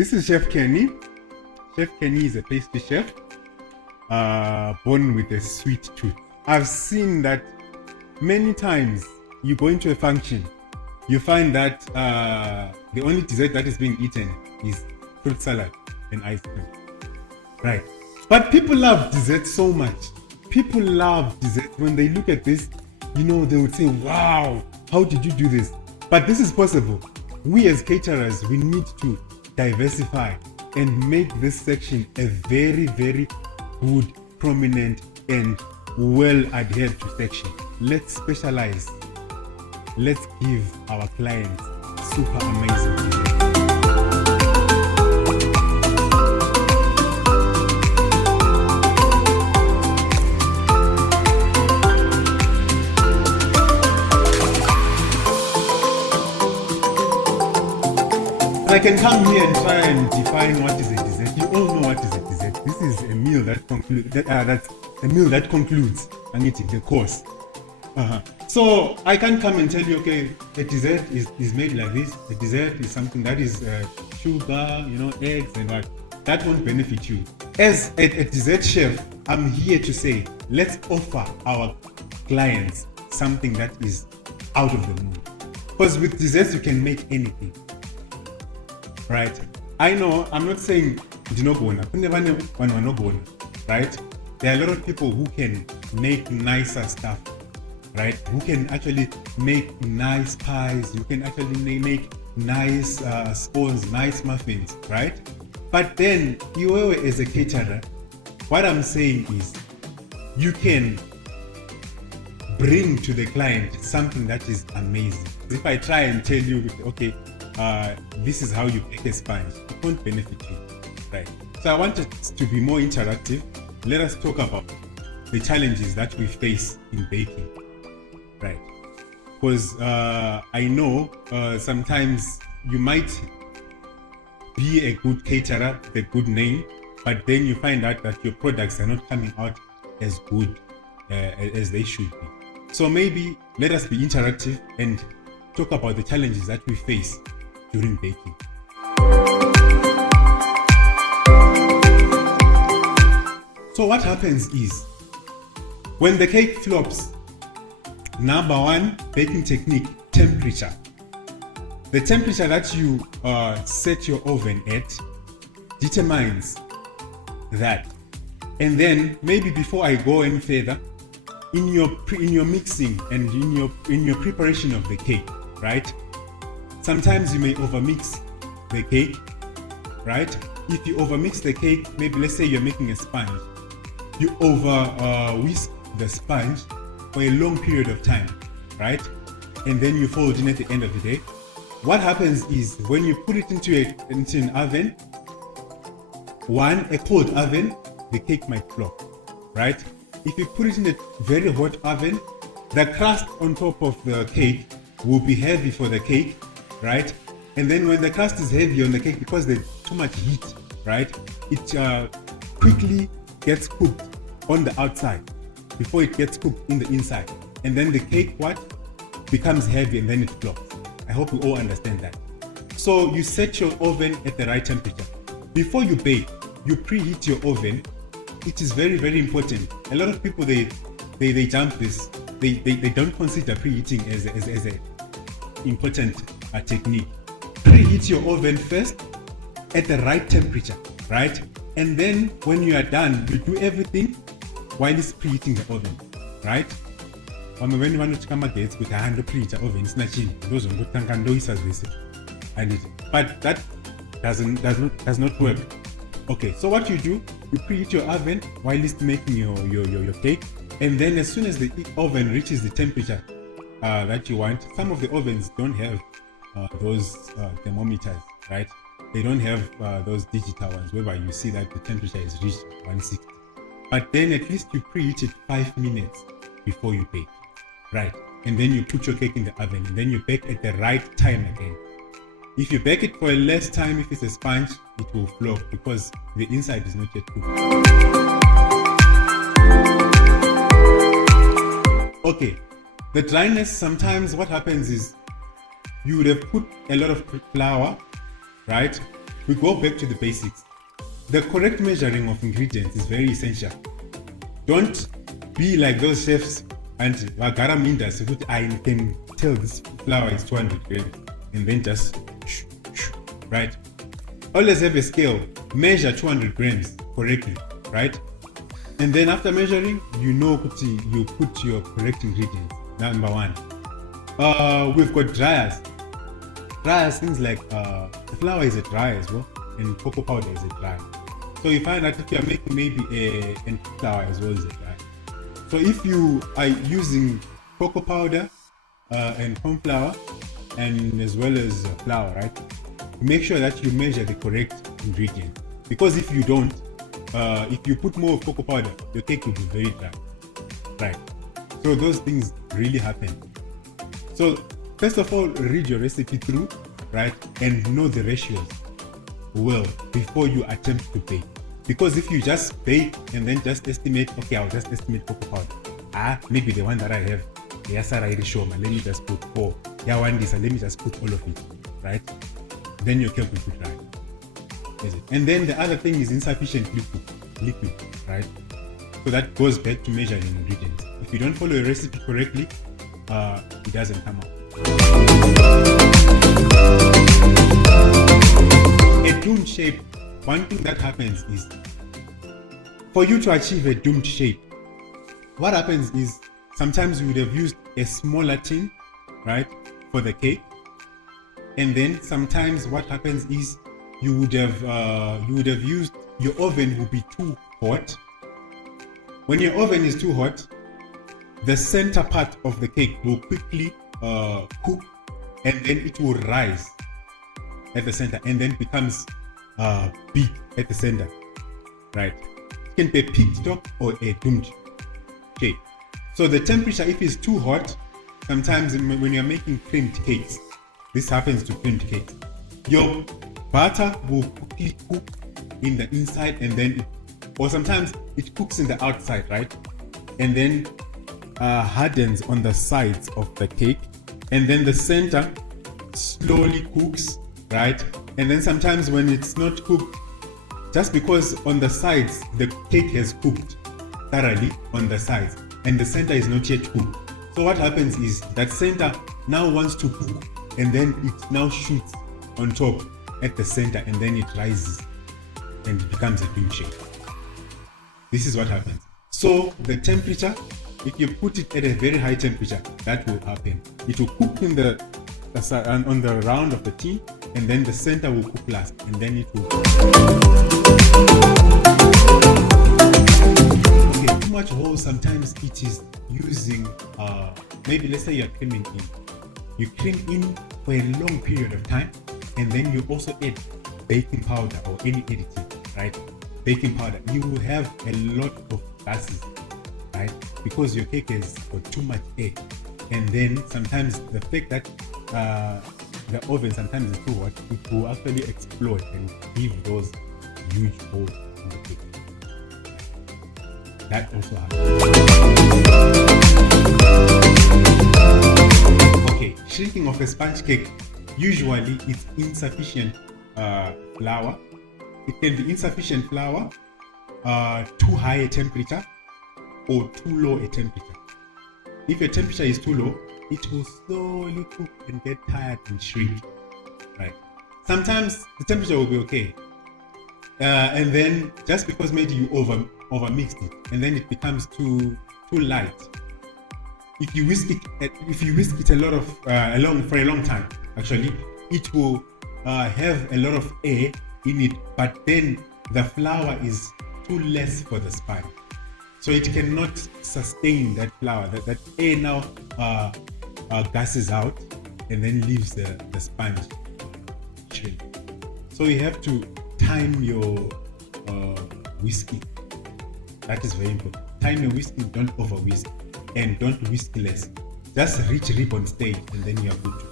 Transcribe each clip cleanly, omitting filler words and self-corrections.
This is Chef Kenny. Chef Kenny is a pastry chef, born with a sweet tooth. I've seen that many times. You go into a function, you find that the only dessert that is being eaten is fruit salad and ice cream, right? But people love dessert so much. People love dessert. When they look at this, they would say, wow, how did you do this? But this is possible. We as caterers, we need to diversify and make this section a very, very good, prominent, and well adhered to section. Let's specialize. Let's give our clients super amazing dessert. I can come here and try and define what is a dessert. You all know what is a dessert. This is a meal that concludes. That's a meal that concludes. I'm eating the course. So I can come and tell you, okay, a dessert is made like this. A dessert is something that is sugar, eggs and what. That won't benefit you. As a dessert chef, I'm here to say, let's offer our clients something that is out of the moon. Because with desserts, you can make anything. Right? I know, I'm not saying right? There are a lot of people who can make nicer stuff, right? Who can actually make nice pies, you can actually make nice scones, nice muffins, right? But then, you as a caterer, what I'm saying is, you can bring to the client something that is amazing. If I try and tell you, okay, this is how you bake a sponge, it won't benefit you, right? So I want it to be more interactive. Let us talk about the challenges that we face in baking, right? Because I know sometimes you might be a good caterer with a good name, but then you find out that your products are not coming out as good as they should be. So maybe let us be interactive and talk about the challenges that we face during baking. So what happens is, when the cake flops, number one, baking technique, temperature. The temperature that you set your oven at determines that. And then maybe before I go any further, in your mixing and in your preparation of the cake, right? Sometimes you may overmix the cake, right? If you overmix the cake, maybe let's say you're making a sponge, you whisk the sponge for a long period of time, right? And then you fold in at the end of the day. What happens is, when you put it into an oven, a cold oven, the cake might flop, right? If you put it in a very hot oven, the crust on top of the cake will be heavy for the cake, right? And then when the crust is heavy on the cake, because there's too much heat, right, it quickly gets cooked on the outside before it gets cooked in the inside. And then the cake becomes heavy and then it flops. I hope you all understand that. So you set your oven at the right temperature. Before you bake, you preheat your oven. It is very, very important. A lot of people, they jump this. They don't consider preheating as a important technique. Preheat your oven first at the right temperature, right? And then when you are done, you do everything while it's preheating the oven, right? When you want to come against with a hand preheat oven, it's not but that does not work. Okay, so what you do, you preheat your oven while it's making your cake, and then as soon as the oven reaches the temperature that you want, some of the ovens don't have those thermometers, right? They don't have those digital ones whereby you see that the temperature is reached 160. But then at least you preheat it 5 minutes before you bake, right? And then you put your cake in the oven, and then you bake at the right time again. If you bake it for a less time, if it's a sponge, it will flop because the inside is not yet cooked. Okay, the dryness, sometimes what happens is, you would have put a lot of flour, right? we go back to the basics. The correct measuring of ingredients is very essential. Don't be like those chefs and Wagara Mindas, I can tell this flour is 200 grams and then just right? Always have a scale, measure 200 grams correctly, right? And then after measuring, you put your correct ingredients. Number one. We've got dryers. Dryers, things like the flour is a dryer as well, and cocoa powder is a dryer. So you find that if you are making maybe a flour as well as a dryer. So if you are using cocoa powder and corn flour and as well as flour, right? Make sure that you measure the correct ingredient, because if you don't, if you put more cocoa powder, your cake will be very dry, right? So those things really happen. So first of all, read your recipe through, right, and know the ratios well before you attempt to bake. Because if you just bake and then just estimate, okay, I'll just estimate cocoa powder. Maybe the one that I have, yes, I already show, let me just put 4. Yeah, one this, let me just put all of it, right? Then your cake will be dry. Is it? And then the other thing is insufficient liquid, right? So that goes back to measuring ingredients. If you don't follow your recipe correctly, it doesn't come out. A doomed shape. One thing that happens is, for you to achieve a doomed shape, what happens is sometimes you would have used a smaller tin, right, for the cake, and then sometimes what happens is you would have used, your oven will be too hot. When your oven is too hot, the center part of the cake will quickly cook, and then it will rise at the center and then becomes big at the center, right? It can be a pit top or a doomed cake. So the temperature, if it's too hot, sometimes when you're making creamed cakes, this happens to creamed cakes, your butter will quickly cook in the inside, and then or sometimes it cooks in the outside, right? And then hardens on the sides of the cake, and then the center slowly cooks, right? And then sometimes when it's not cooked, just because on the sides the cake has cooked thoroughly on the sides and the center is not yet cooked, so what happens is that center now wants to cook, and then it now shoots on top at the center, and then it rises and it becomes a doomed shape. This is what happens. So the temperature, if you put it at a very high temperature, that will happen. It will cook in the on the round of the tin, and then the center will cook last, and then it will. Okay, too much whole, sometimes it is using maybe let's say you're creaming in. You cream in for a long period of time, and then you also add baking powder or any additive, right? Baking powder, you will have a lot of gases, right? Because your cake has got too much air, and then sometimes the fact that the oven sometimes is too hot, it will actually explode and give those huge holes in the cake. That also happens. Okay, shrinking of a sponge cake, usually it's insufficient flour. It can be insufficient flour, too high a temperature, or too low a temperature. If your temperature is too low, it will slowly cook and get tired and shrink, right? Sometimes the temperature will be okay, and then just because maybe you over mixed it, and then it becomes too light. If you whisk it a lot of for a long time, actually, it will have a lot of air in it, but then the flour is too less for the sponge, so it cannot sustain that flour. That air now gases out and then leaves the sponge shrink. So you have to time your whisking. That is very important. Time your whisking, don't over whisk, and don't whisk less. Just reach ribbon stage, and then you are good to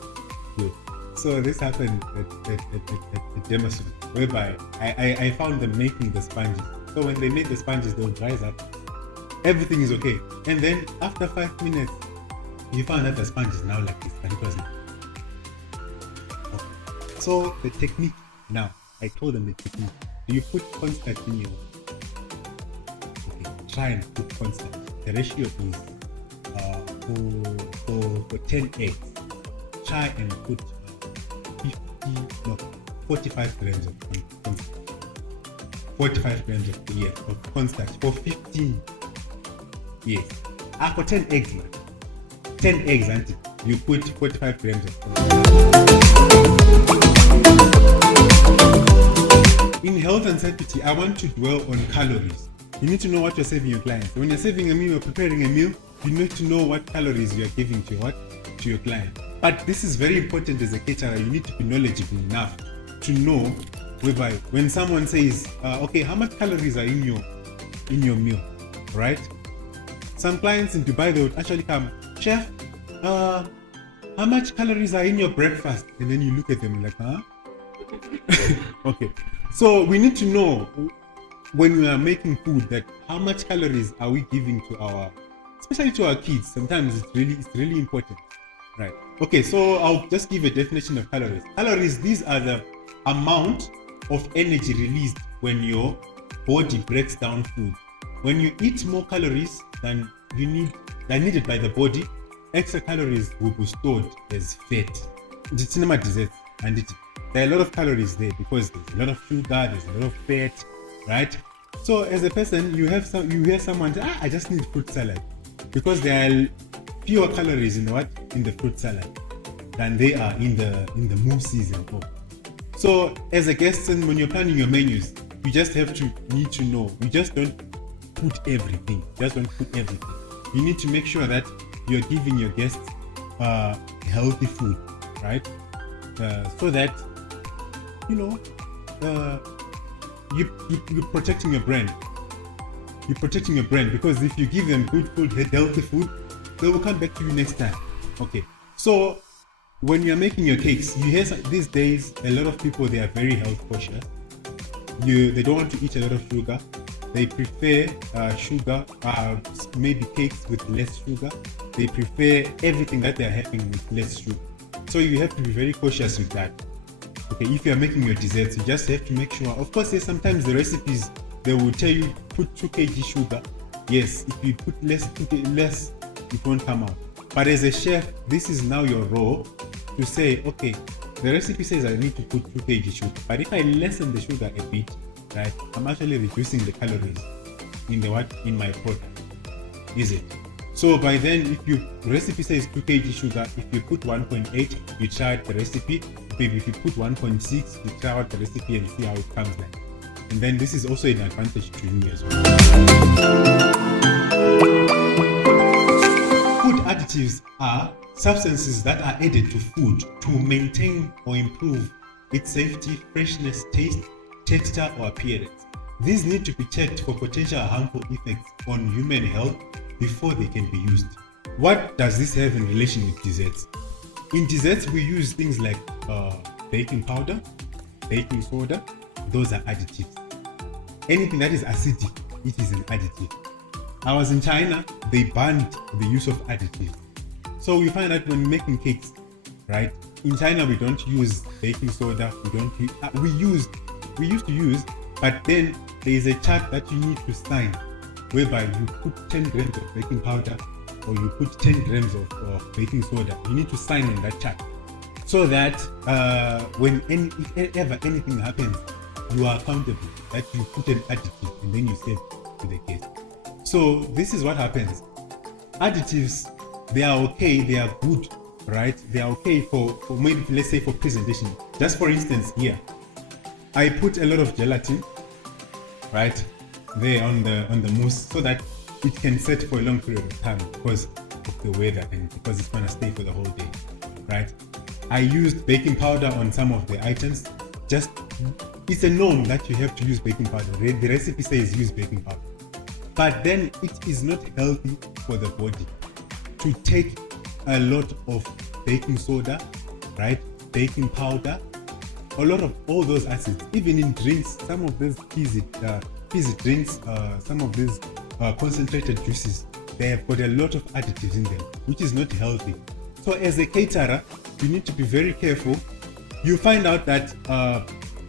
go. So this happened at Demonstration, whereby I found them making the sponges. So when they make the sponges, they'll rise up. Everything is okay. And then after 5 minutes, you found that the sponge is now like this, but it was not. Okay. So the technique now, I told them the technique. Do you put cornstarch in your? Okay, try and put cornstarch. The ratio is for 10 eggs. Try and put 45 grams of cornstarch. 45 grams of cornstarch for 15. Yes. For 10 eggs, man. 10 eggs, auntie. You put 45 grams of cornstarch. In health and safety, I want to dwell on calories. You need to know what you're serving your clients. When you're serving a meal or preparing a meal, you need to know what calories you're giving to your client. But this is very important as a caterer. You need to be knowledgeable enough to know whereby when someone says, okay, how much calories are in your meal, right? Some clients in Dubai, they would actually come, chef, how much calories are in your breakfast? And then you look at them like, huh? Okay, so we need to know when we are making food that how much calories are we giving to especially to our kids. Sometimes it's really important, right? Okay, so I'll just give a definition of calories. Calories, these are the amount of energy released when your body breaks down food. When you eat more calories than needed by the body, extra calories will be stored as fat. It's cinema desserts, and there are a lot of calories there because there's a lot of sugar, there's a lot of fat, right? So as a person, you hear someone say, I just need fruit salad, because there are fewer calories in the fruit salad than they are in the mousse season. So as a guest, when you're planning your menus, you just need to know. You just don't put everything. You need to make sure that you're giving your guests healthy food, right? So that you're protecting your brand. You're protecting your brand, because if you give them good food, healthy food, they will come back to you next time. Okay, so when you're making your cakes, you hear these days a lot of people, they are very health conscious. They don't want to eat a lot of sugar. They prefer sugar, maybe cakes with less sugar. They prefer everything that they're having with less sugar. So you have to be very cautious with that. Okay, if you're making your desserts, you just have to make sure. Of course, there's sometimes the recipes, they will tell you put 2 kg sugar. Yes, if you put less, it won't come out. But as a chef, this is now your role to say, okay, the recipe says I need to put 2 kg sugar, but if I lessen the sugar a bit, right, I'm actually reducing the calories in my product. Is it? So by then, if your recipe says 2 kg sugar, if you put 1.8, you try out the recipe. Maybe if you put 1.6, you try out the recipe and see how it comes like. And then this is also an advantage to you as well. Food additives are substances that are added to food to maintain or improve its safety, freshness, taste, texture, or appearance. These need to be checked for potential harmful effects on human health before they can be used. What does this have in relation with desserts? In desserts, we use things like baking powder, baking soda. Those are additives. Anything that is acidic, it is an additive. I was in China, they banned the use of additives. So we find that when making cakes, right? In China, we don't use baking soda. We used to use, but then there is a chart that you need to sign, whereby you put 10 grams of baking powder or you put 10 grams of baking soda. You need to sign on that chart, so that if ever anything happens, you are accountable, that you put an additive and then you save to the guest. So this is what happens. Additives, they are okay, they are good, right? They are okay for maybe, let's say, for presentation. Just for instance, here, I put a lot of gelatin, right, there on the mousse, so that it can set for a long period of time because of the weather and because it's gonna stay for the whole day, right? I used baking powder on some of the items. Just, it's a norm that you have to use baking powder. The recipe says use baking powder, but then it is not healthy for the body to take a lot of baking soda, right? Baking powder, a lot of all those acids, even in drinks. Some of these fizzy drinks, some of these concentrated juices, they have got a lot of additives in them, which is not healthy. So as a caterer, you need to be very careful. You find out that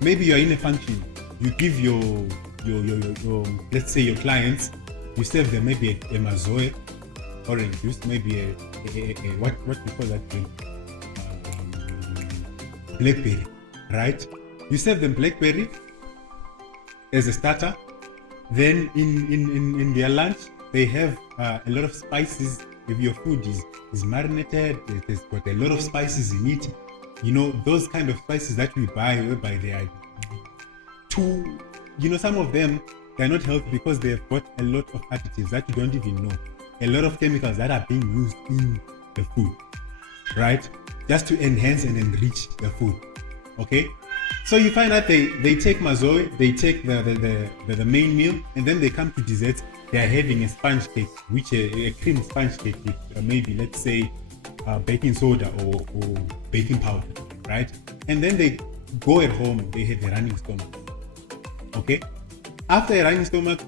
maybe you're in a function, you give your let's say your clients, you serve them maybe a mazoe orange juice, maybe a what we call that drink, blackberry, right? You serve them blackberry as a starter. Then in their lunch they have a lot of spices. If your food is marinated, it has got a lot of spices in it, you know, those kind of spices that we buy, whereby they are too, you know, some of them, they're not healthy because they've got a lot of additives that you don't even know, a lot of chemicals that are being used in the food, right, just to enhance and enrich the food. Okay, so you find that they take mazoe, they take the main meal, and then they come to desserts. They are having a sponge cake, which a cream sponge cake with maybe, let's say, baking soda or baking powder, right? And then they go at home, they have a running stomach. Okay, after a running stomach,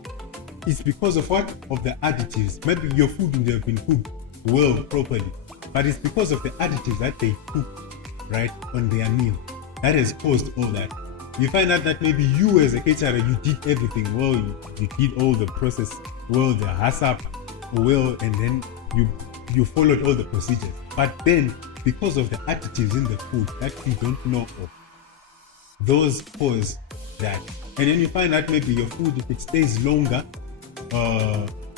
it's because of what? Of the additives. Maybe your food would have been cooked well, properly, but it's because of the additives that they cook, right, on their meal, that has caused all that. You find out that maybe you as a caterer, you did everything well, you did all the process well, the HACCP well, and then you followed all the procedures. But then, because of the additives in the food that you don't know of, those cause that. And then you find out maybe your food, if it stays longer,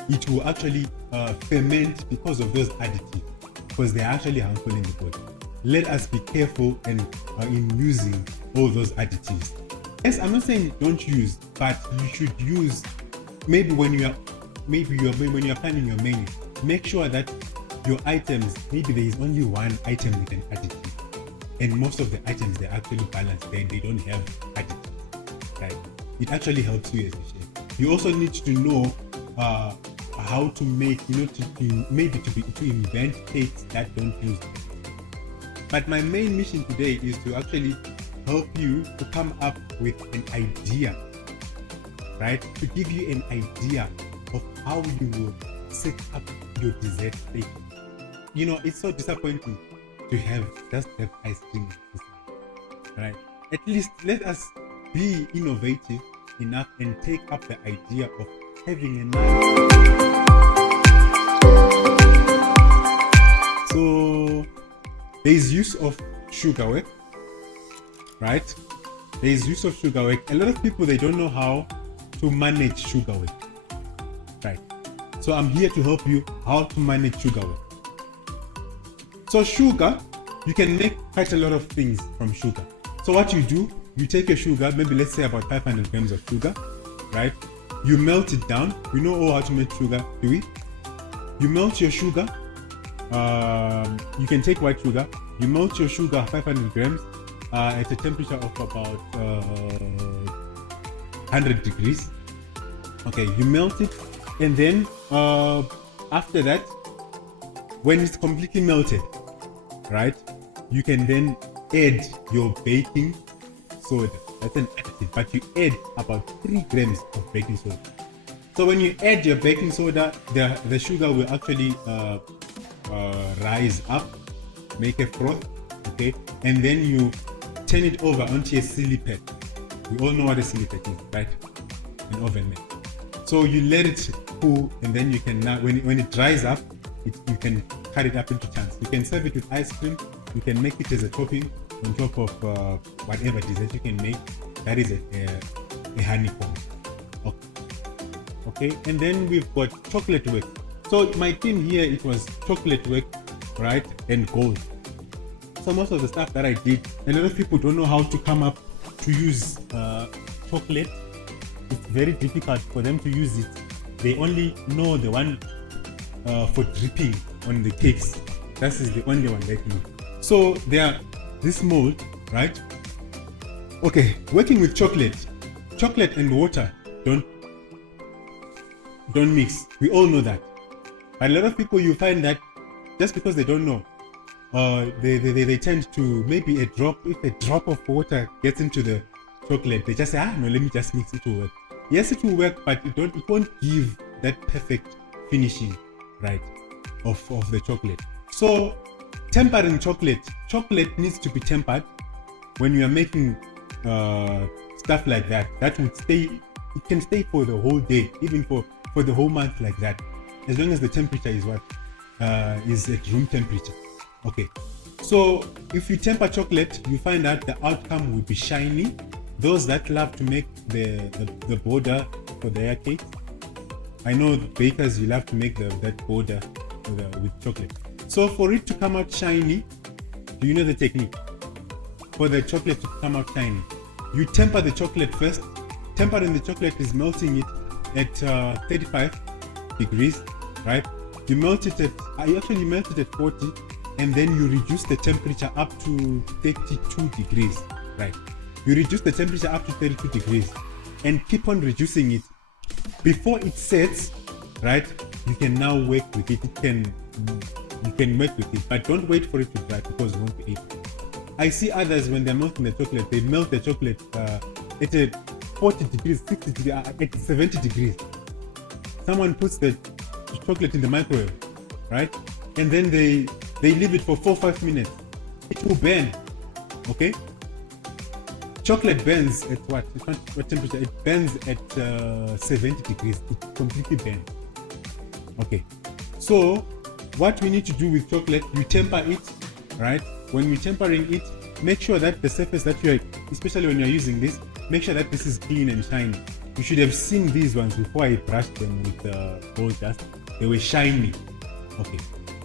it will actually ferment because of those additives, because they're actually harmful in the body. Let us be careful and in using all those additives. Yes, I'm not saying don't use, but you should use maybe when you are planning your menu. Make sure that your items, maybe there is only one item with an additive, and most of the items, they're actually balanced. They don't have additives, right? It actually helps you as a chef. You also need to know how to make, you know, to invent cakes that don't use them. But my main mission today is to actually help you to come up with an idea, right? To give you an idea of how you will set up your dessert plate. You know, it's so disappointing to just have ice cream, right? At least let us be innovative enough and take up the idea of having a nice. So there is use of sugar work, right? There is use of sugar work. A lot of people, they don't know how to manage sugar work, right? So I'm here to help you how to manage sugar work. So sugar, you can make quite a lot of things from sugar. So what you do, you take your sugar, maybe let's say about 500 grams of sugar, right? You melt it down. We know all how to make sugar, do we? You melt your sugar. You can take white sugar. You melt your sugar 500 grams at a temperature of about 100 degrees. Okay, you melt it, and then after that, when it's completely melted, right, you can then add your baking soda. That's an additive, but you add about 3 grams of baking soda. So when you add your baking soda, the sugar will actually rise up, make a froth, okay, and then you turn it over onto a silly pad. We all know what a silly pad is, right? An oven mitt. So you let it cool, and then you can now, when it dries up, you can cut it up into chunks. You can serve it with ice cream. You can make it as a topping on top of whatever dessert you can make. That is a honeycomb. Okay, and then we've got chocolate work. So my theme here, it was chocolate work, right, and gold. So most of the stuff that I did, a lot of people don't know how to come up to use chocolate. It's very difficult for them to use it. They only know the one for dripping on the cakes. That is the only one they know. So there, this mold, right? Okay, working with chocolate and water don't mix. We all know that. But a lot of people, you find that just because they don't know, they tend to, maybe if a drop of water gets into the chocolate, they just say, no, let me just mix it to work. Yes, it will work, but it won't give that perfect finishing, right, of the chocolate. So tempering chocolate needs to be tempered when you are making stuff like that. That would stay. It can stay for the whole day, even for the whole month like that, as long as the temperature is what is at room temperature. Okay. So if you temper chocolate, you find out the outcome will be shiny. Those that love to make the border for their cake, I know bakers, you love to make that border with chocolate. So for it to come out shiny, do you know the technique? For the chocolate to come out shiny, you temper the chocolate first. Tempering the chocolate is melting it at 35 degrees, right? You melt it you melt it at 40, and then you reduce the temperature up to 32 degrees, right? You reduce the temperature up to 32 degrees and keep on reducing it. Before it sets, right, you can now work with it. You can work with it, but don't wait for it to dry because you won't be able. I see others when they're melting the chocolate, they melt the chocolate at a 40 degrees, 60 degrees, at 70 degrees. Someone puts the chocolate in the microwave, right? And then they leave it for 4-5 minutes. It will burn, okay? Chocolate burns at what temperature? It burns at 70 degrees. It completely burns. Okay. So what we need to do with chocolate, you temper it, right? When you're tempering it, make sure that the surface that you're, especially when you're using this, make sure that this is clean and shiny. You should have seen these ones before I brushed them with gold dust. They were shiny. Okay.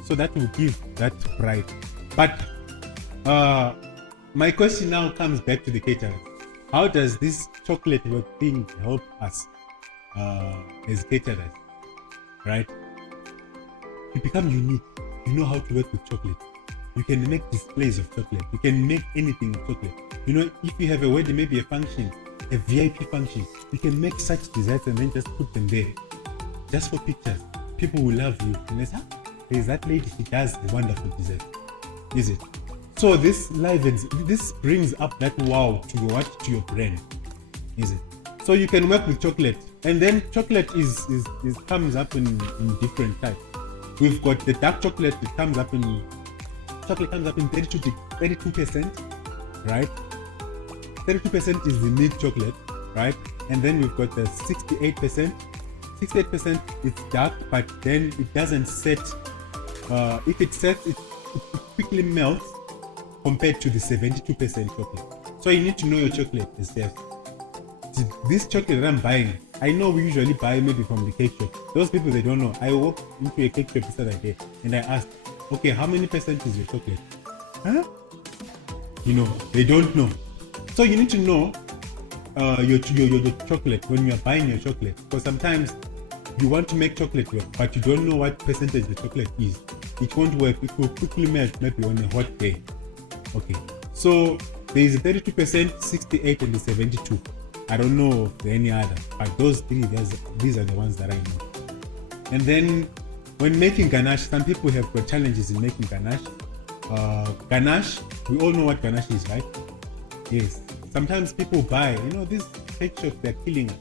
So that will give that bright. But my question now comes back to the caterers. How does this chocolate work thing help us as caterers, right? You become unique. You know how to work with chocolate. You can make displays of chocolate. You can make anything with chocolate. You know, if you have a wedding, maybe a function, a VIP function, you can make such desserts and then just put them there, just for pictures. People will love you. And they say, there's that lady, she does a wonderful dessert. Is it? So this livens, this brings up that wow to your brand. Is it? So you can work with chocolate, and then chocolate is comes up in different types. We've got the dark chocolate. It comes up in 32%, right? 32% is the milk chocolate, right? And then we've got the 68%. 68% is dark, but then it doesn't set. If it sets, it quickly melts compared to the 72% chocolate. So you need to know your chocolate itself. This chocolate that I'm buying, I know we usually buy maybe from the cake shop. Those people, they don't know. I walked into a cake shop the other day and I asked, okay, how many percent is your chocolate? Huh? You know, they don't know. So you need to know your chocolate when you are buying your chocolate, because sometimes you want to make chocolate work, but you don't know what percentage the chocolate is. It won't work. It will quickly melt maybe on a hot day. Okay, so there is a 32%, 68, and the 72. I don't know if there are any other, but those three, these are the ones that I know. And then when making ganache, some people have got challenges in making ganache. Ganache, we all know what ganache is, right? Yes. Sometimes people buy, these cake shops, they're killing us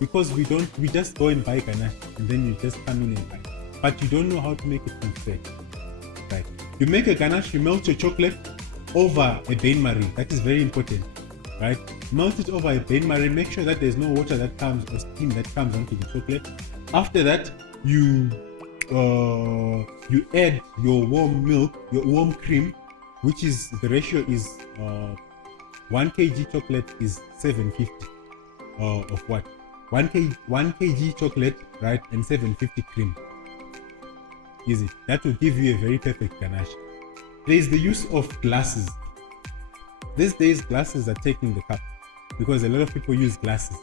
because we just go and buy ganache and then you just come in and buy. But you don't know how to make it from scratch, right? You make a ganache, you melt your chocolate over a bain-marie. That is very important, right? Melt it over a bain-marie. Make sure that there's no water that comes or steam that comes onto the chocolate. After that, you add your warm milk, your warm cream, which is the ratio is 1 kg chocolate is 750 of what? 1 kg chocolate, right? And 750 cream. Easy. That will give you a very perfect ganache. There is the use of glasses. These days, glasses are taking the cup because a lot of people use glasses.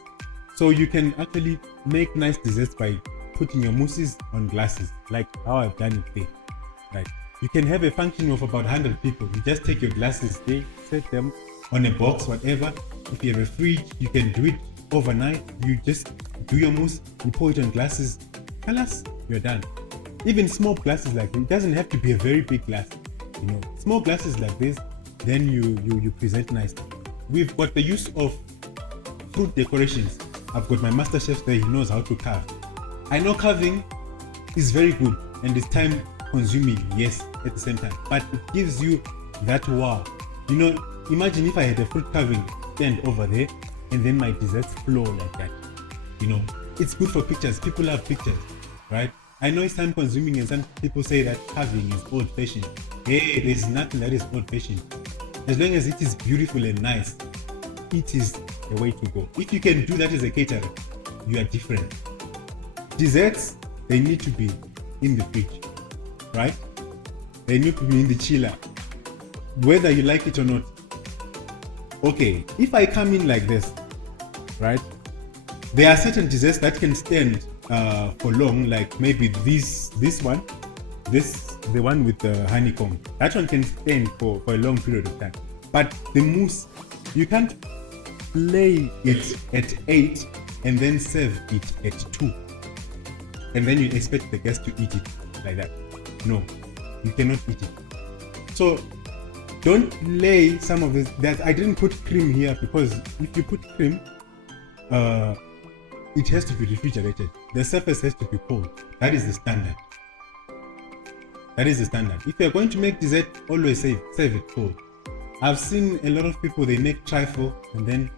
So you can actually make nice desserts by putting your mousses on glasses, like how I've done it there. Right? You can have a function of about 100 people. You just take your glasses, they set them on a box, whatever. If you have a fridge, you can do it overnight. You just do your mousse, you pour it on glasses, halas, you're done. Even small glasses like this, it doesn't have to be a very big glass. Small glasses like this, then you present nicely. We've got the use of fruit decorations. I've got my master chef there, he knows how to carve. I know carving is very good and it's time consuming, yes, at the same time, but it gives you that wow. Imagine if I had a fruit carving stand over there, and then my desserts flow like that. You know, it's good for pictures. People love pictures, right? I know it's time consuming, and some people say that carving is old fashioned. Hey, there's nothing that is old fashioned. As long as it is beautiful and nice, it is the way to go. If you can do that as a caterer, you are different. Desserts, they need to be in the fridge, right? They need to be in the chiller, whether you like it or not. Okay, if I come in like this, right? There are certain desserts that can stand for long, like maybe the one with the honeycomb. That one can stand for a long period of time. But the mousse, you can't lay it at 8 and then serve it at 2. And then you expect the guest to eat it like that. No, you cannot eat it. So don't lay some of this. That I didn't put cream here because if you put cream, it has to be refrigerated. The surface has to be cold. That is the standard. That is the standard. If you're going to make dessert, always serve it cold. I've seen a lot of people, they make trifle and then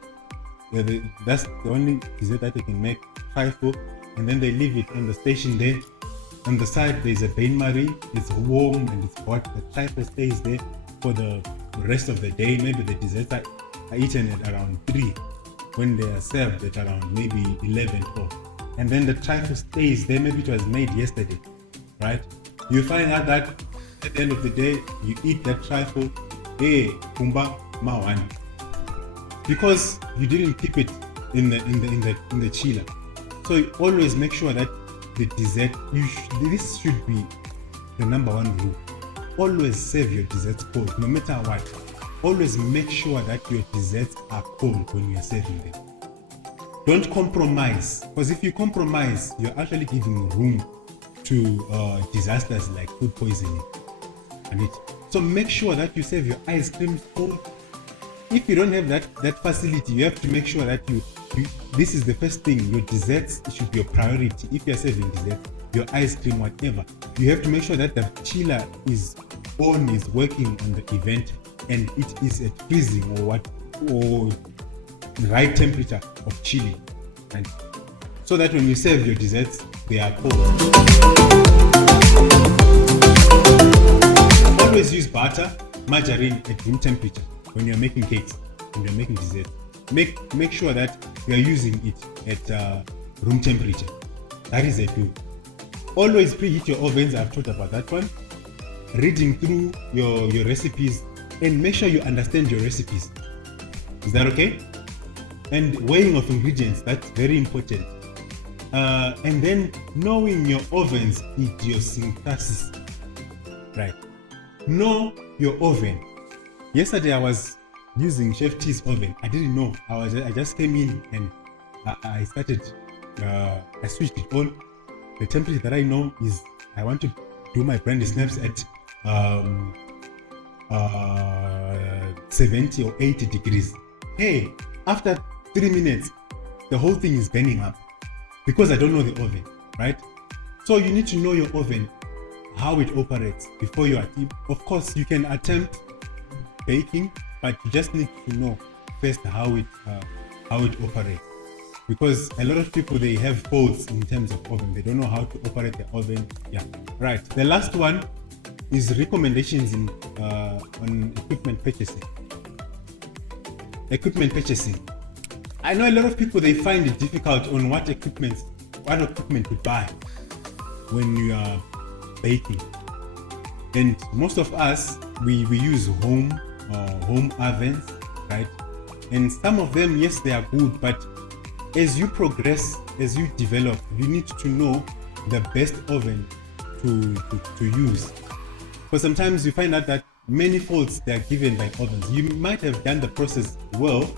that's the only dessert that they can make, trifle, and then they leave it on the station there. On the side there's a bain-marie, it's warm and it's hot. The trifle stays there for the rest of the day. Maybe the desserts are eaten at around 3 when they are served at around maybe 11 or 12. And then the trifle stays there. Maybe it was made yesterday, right? You find out that at the end of the day you eat that trifle, hey, kumba mawan, because you didn't keep it in the chiller. So you always make sure that the dessert, this should be the number one rule. Always serve your desserts cold, no matter what. Always make sure that your desserts are cold when you are serving them. Don't compromise, because if you compromise, you're actually giving room to disasters like food poisoning. So make sure that you serve your ice cream cold. If you don't have that facility, you have to make sure that this is the first thing. Your desserts should be your priority. If you're serving desserts, your ice cream, whatever, you have to make sure that the chiller is working on the event, and it is at freezing or the right temperature of chilling, and so that when you serve your desserts, they are cold. Always use butter, margarine at room temperature when you're making cakes, when you're making desserts. Make sure that you're using it at room temperature. That is a clue. Always preheat your ovens. I've talked about that one. Reading through your recipes, and make sure you understand your recipes. Is that okay? And weighing of ingredients, that's very important. And then knowing your oven's idiosyncrasies, right? Know your oven. Yesterday I was using Chef T's oven. I didn't know. I just came in and I started. I switched it on. The temperature that I know is I want to do my brandy snaps at 70 or 80 degrees. Hey, after 3 minutes, the whole thing is burning up because I don't know the oven, right? So you need to know your oven, how it operates before you attempt. Of course, you can attempt baking, but you just need to know first how it operates, because a lot of people, they have faults in terms of oven. They don't know how to operate the oven. Yeah, right. The last one is recommendations on equipment purchasing. Equipment purchasing. I know a lot of people, they find it difficult on what equipment to buy when you are baking. And most of us, we use home ovens, right? And some of them, yes, they are good, but as you progress, as you develop, you need to know the best oven to use. Because sometimes you find out that many faults, they are given by ovens. You might have done the process well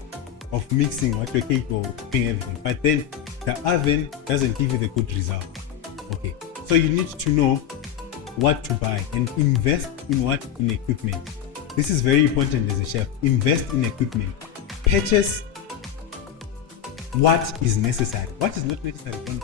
of mixing what your cake or cooking everything, but then the oven doesn't give you the good result. Okay, so you need to know what to buy and invest in equipment. This is very important as a chef. Invest in equipment. Purchase what is necessary. What is not necessary, don't